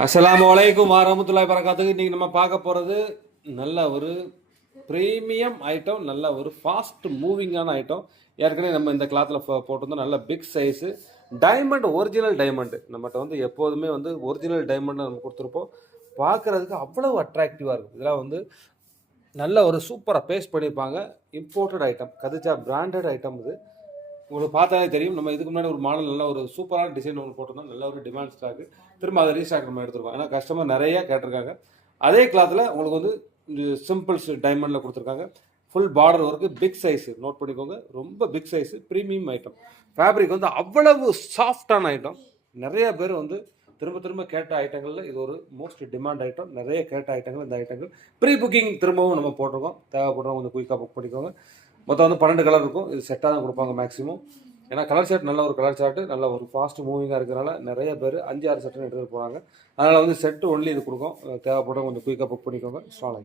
அஸ்ஸலாமு அலைக்கும் வரஹ்மத்துல்லாஹி வரகாத்துஹு. இன்னைக்கு நம்ம பார்க்க போகிறது நல்ல ஒரு ப்ரீமியம் ஐட்டம், நல்ல ஒரு ஃபாஸ்ட் மூவிங்கான ஐட்டம். ஏற்கனவே நம்ம இந்த கிளாத்தில் போட்டிருந்தோம். நல்ல big size diamond, original diamond. நம்மகிட்ட வந்து எப்போதுமே வந்து ஒரிஜினல் டைமண்ட் நம்ம கொடுத்துருப்போம். பார்க்குறதுக்கு அவ்வளவு அட்ராக்டிவாக இருக்கும். இதெல்லாம் வந்து நல்ல ஒரு சூப்பராக பேஸ்ட் பண்ணியிருப்பாங்க. Imported item, Khadija branded item. இது உங்களுக்கு பார்த்தாலே தெரியும். நம்ம இதுக்கு முன்னாடி ஒரு மாடல் நல்ல ஒரு சூப்பரான டிசைன் ஒன்று போட்டிருந்தோம். நல்ல ஒரு டிமாண்ட் ஸ்டாக்கு. திரும்ப அதை ரீஸ்டாக் நம்ம எடுத்துருக்கோம். ஏன்னா கஸ்டமர் நிறைய கேட்டிருக்காங்க. அதே கிளாத்தில் உங்களுக்கு வந்து சிம்பிள்ஸ் டைமண்டில் கொடுத்துருக்காங்க. Full border work, big size, note பண்ணிக்கோங்க. ரொம்ப big size, premium item. Fabric வந்து அவ்வளவு சாஃப்டான ஐட்டம். நிறைய பேர் வந்து திரும்ப திரும்ப கேட்ட ஐட்டங்களில் இது ஒரு மோஸ்ட் டிமாண்ட் ஐட்டம். நிறைய கேட்ட ஐட்டங்கள் இந்த ஐட்டங்கள். ப்ரீ புக்கிங் திரும்பவும் நம்ம போட்டிருக்கோம். தேவைப்படுறவங்க கொஞ்சம் குயிக்காக புக் பண்ணிக்கோங்க. மொத்தம் வந்து 12 கலர் இருக்கும். இது செட்டாக தான் கொடுப்பாங்க மேக்ஸிமம். ஏன்னா கலர் ஷர்ட் நல்ல ஒரு கலர் ஷார்ட்டு, நல்ல ஒரு ஃபாஸ்ட் மூவிங்காக இருக்கிறனால நிறைய பேர் 5-6 செட்டுன்னு எடுத்துகிட்டு போகிறாங்க. அதனால் வந்து செட்டு ஒன்லி இது கொடுக்கும். தேவைப்படுறவங்க கொஞ்சம் குயிக்காக புக் பண்ணிக்கோங்க. ஸ்டால்